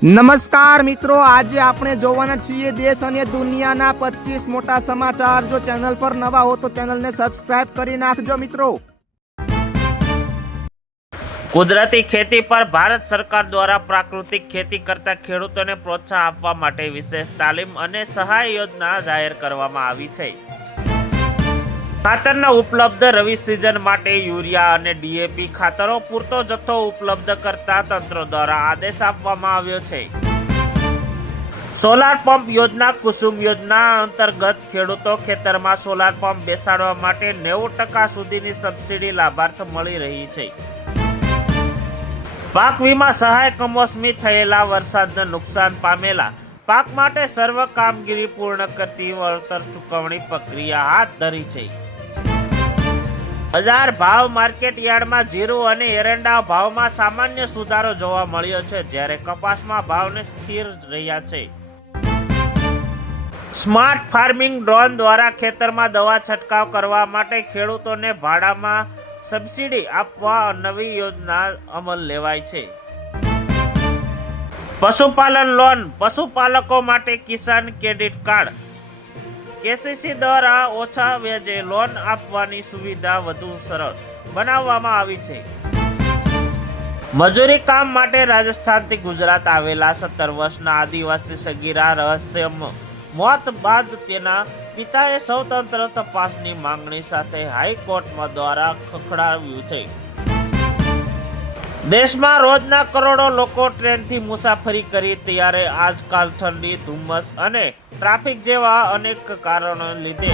નમસ્કાર મિત્રો, આજે આપણે જોવાના છીએ દેશ અને દુનિયાના 25 મોટા સમાચાર। જો ચેનલ પર નવા હો તો ચેનલને સબસ્ક્રાઇબ કરી નાખજો મિત્રો। કુદરતી ખેતી પર ભારત સરકાર દ્વારા પ્રાકૃતિક ખેતી કરતા ખેડૂતોને પ્રોત્સાહન આપવા માટે વિશેષ તાલીમ અને સહાય યોજના જાહેર કરવામાં આવી છે। ખાતરના ઉપલબ્ધ રવિ સિઝન માટે યુરિયા અને ડીએપી ખાતરો પૂરતો જથ્થો ઉપલબ્ધ કરતા તંત્ર દ્વારા આદેશ આપવામાં આવ્યો છે। સોલાર પંપ યોજના કુસુમ યોજના અંતર્ગત ખેડૂતો ખેતરમાં સોલાર પંપ બેસાડવા માટે 90% સુધીની સબસિડી લાભાર્થ મળી રહી છે। પાક વીમા સહાય કમોસમી થયેલા વરસાદને નુકસાન પામેલા પાક માટે સર્વ કામગીરી પૂર્ણ કરતી વળતર ચૂકવણી પ્રક્રિયા હાથ ધરી છે। બજાર ભાવ માર્કેટ યાર્ડમાં જીરું અને એરંડા ભાવમાં સામાન્ય સુધારો જોવા મળ્યો છે, જ્યારે કપાસમાં ભાવને સ્થિર રહ્યા છે। સ્માર્ટ ફાર્મિંગ ડ્રોન દ્વારા ખેતરમાં દવા છંટકાવ કરવા માટે ખેડૂતોને ભાડામાં સબસિડી આપવા નવી યોજના અમલ લેવાય છે। પશુપાલન લોન પશુપાલકો માટે કિસાન ક્રેડિટ કાર્ડ કેસીસી દ્વારા ઓછા વ્યાજે લોન આપવાની સુવિધા વધુ સરળ બનાવવામાં આવી છે। મજૂરી કામ માટે રાજસ્થાનથી ગુજરાત આવેલા 17 વર્ષના આદિવાસી સગીરા રહસ્ય મોત બાદ તેના પિતાએ સ્વતંત્ર તપાસની માંગણી સાથે હાઈકોર્ટમાં દ્વારા ખખડાવ્યું છે। દેશમાં રોજના કરોડો લોકો ટ્રેનથી મુસાફરી કરી, ત્યારે આજકાલ ઠંડી, ધુમ્મસ અને ટ્રાફિક જેવા અનેક કારણો લીધે